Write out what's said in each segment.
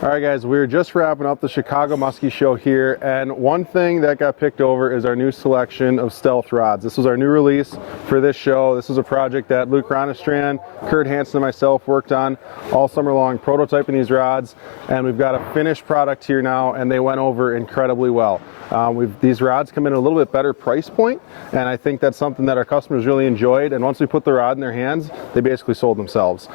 All right, guys, we're just wrapping up the Chicago Muskie show here, and one thing that got picked over is our new selection of stealth rods. This was our new release for this show. This was a project that Luke Ronnestrand, Kurt Hansen, and myself worked on all summer long, prototyping these rods, and we've got a finished product here now, and they went over incredibly well. These rods come in a little bit better price point, and I think that's something that our customers really enjoyed, and once we put the rod in their hands, they basically sold themselves.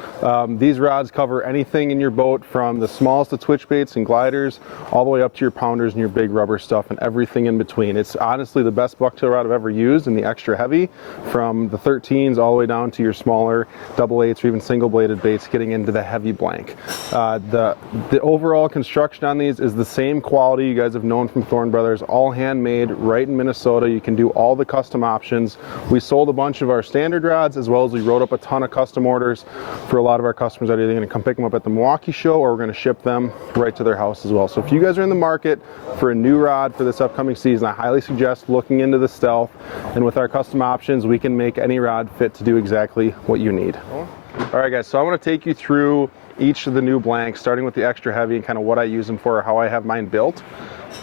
These rods cover anything in your boat, from the smallest of twitch baits and gliders all the way up to your pounders and your big rubber stuff and everything in between. It's honestly the best bucktail rod I've ever used in the extra heavy, from the 13s all the way down to your smaller double eights or even single bladed baits getting into the heavy blank. The overall construction on these is the same quality you guys have known from Thorne Bros, all handmade right in Minnesota. You can do all the custom options. We sold a bunch of our standard rods, as well as we wrote up a ton of custom orders for a lot of our customers that are either going to come pick them up at the Milwaukee show, or we're going to ship them right to their house as well. So if you guys are in the market for a new rod for this upcoming season, I highly suggest looking into the Stealth, and with our custom options, we can make any rod fit to do exactly what you need. All right, guys, so I want to take you through each of the new blanks, starting with the extra heavy and kind of what I use them for, or how I have mine built.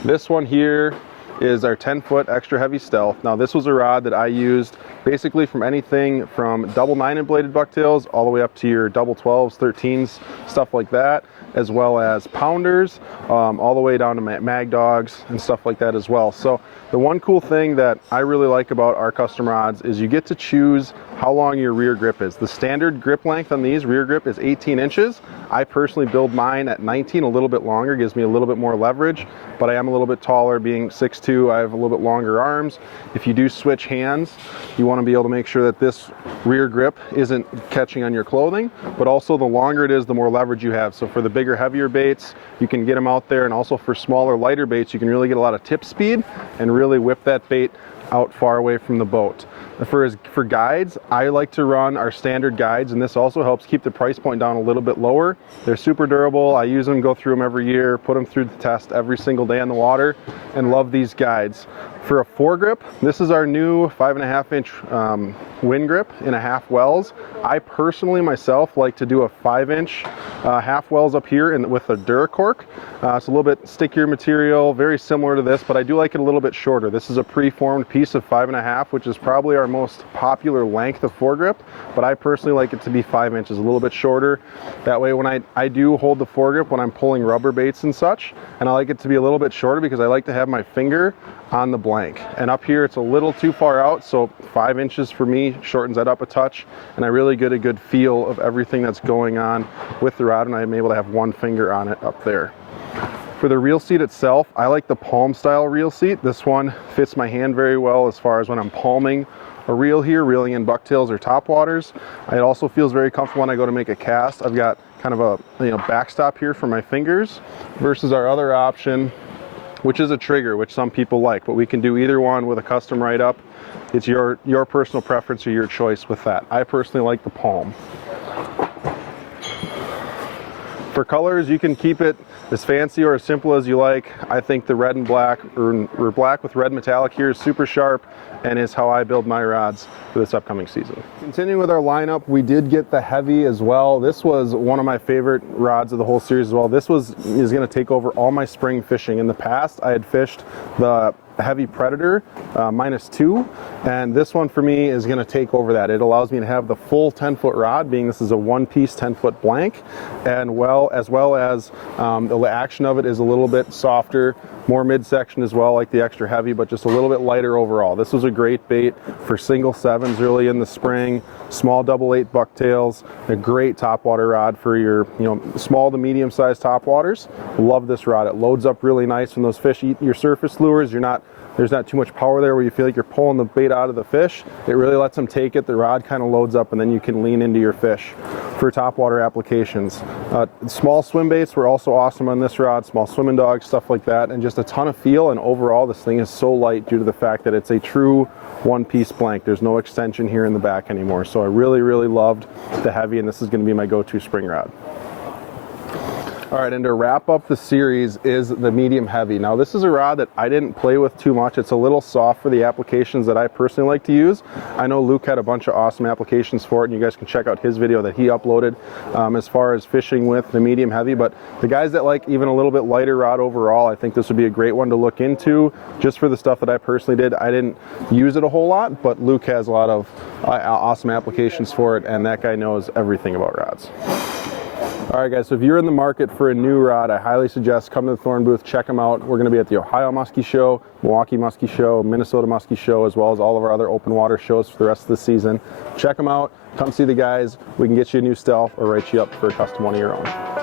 This one here is our 10-foot extra heavy Stealth. Now, this was a rod that I used basically from anything from double 9-inch bladed bucktails all the way up to your double 12s, 13s, stuff like that, as well as pounders, all the way down to mag dogs and stuff like that as well. So the one cool thing that I really like about our custom rods is you get to choose how long your rear grip is. The standard grip length on these, rear grip, is 18 inches. I personally build mine at 19, a little bit longer, gives me a little bit more leverage, but I am a little bit taller, being 6'2", I have a little bit longer arms. If you do switch hands, you want to be able to make sure that this rear grip isn't catching on your clothing, but also the longer it is, the more leverage you have. So for the bigger, heavier baits, you can get them out there, and also for smaller, lighter baits, you can really get a lot of tip speed and really whip that bait out far away from the boat. For guides, I like to run our standard guides, and this also helps keep the price point down a little bit lower. They're super durable. I use them, go through them every year, put them through the test every single day on the water, and love these guides. For a foregrip, this is our new 5.5-inch wind grip in a half wells. I personally myself like to do a 5-inch half wells up here with a Duracork. It's a little bit stickier material, very similar to this, but I do like it a little bit shorter. This is a preformed piece of 5.5, which is probably our most popular length of foregrip, but I personally like it to be 5 inches, a little bit shorter. That way when I do hold the foregrip when I'm pulling rubber baits and such, and I like it to be a little bit shorter because I like to have my finger on the blank. And up here it's a little too far out, so 5 inches for me shortens that up a touch, and I really get a good feel of everything that's going on with the rod, and I'm able to have one finger on it up there. For the reel seat itself, I like the palm style reel seat. This one fits my hand very well as far as when I'm palming a reel here, reeling in bucktails or topwaters. It also feels very comfortable when I go to make a cast. I've got kind of a backstop here for my fingers, versus our other option, which is a trigger, which some people like, but we can do either one with a custom write-up. It's your personal preference or your choice with that. I personally like the palm. For colors, you can keep it as fancy or as simple as you like. I think the red and black, or black with red metallic here, is super sharp and is how I build my rods for this upcoming season. Continuing with our lineup, we did get the heavy as well. This was one of my favorite rods of the whole series as well. This is going to take over all my spring fishing. In the past, I had fished the heavy Predator -2, and this one for me is going to take over that. It allows me to have the full 10-foot rod, being this is a one-piece 10-foot blank, and as well as the action of it is a little bit softer, more midsection as well, like the extra heavy, but just a little bit lighter overall. This was a great bait for single 7s really in the spring, small double 8 bucktails, a great topwater rod for your small to medium sized topwaters. Love this rod. It loads up really nice when those fish eat your surface lures. There's not too much power there where you feel like you're pulling the bait out of the fish. It really lets them take it. The rod kind of loads up, and then you can lean into your fish for topwater applications. Small swim baits were also awesome on this rod, small swimming dogs, stuff like that, and just a ton of feel. And overall, this thing is so light due to the fact that it's a true one-piece blank. There's no extension here in the back anymore. So I really, really loved the heavy, and this is going to be my go-to spring rod. All right, and to wrap up the series is the medium heavy. Now this is a rod that I didn't play with too much. It's a little soft for the applications that I personally like to use. I know Luke had a bunch of awesome applications for it, and you guys can check out his video that he uploaded as far as fishing with the medium heavy. But the guys that like even a little bit lighter rod overall, I think this would be a great one to look into just for the stuff that I personally did. I didn't use it a whole lot, but Luke has a lot of awesome applications for it, and that guy knows everything about rods. All right, guys, so if you're in the market for a new rod, I highly suggest come to the Thorne booth, check them out. We're going to be at the Ohio Muskie Show, Milwaukee Muskie Show, Minnesota Muskie Show, as well as all of our other open water shows for the rest of the season. Check them out. Come see the guys. We can get you a new stealth or write you up for a custom one of your own.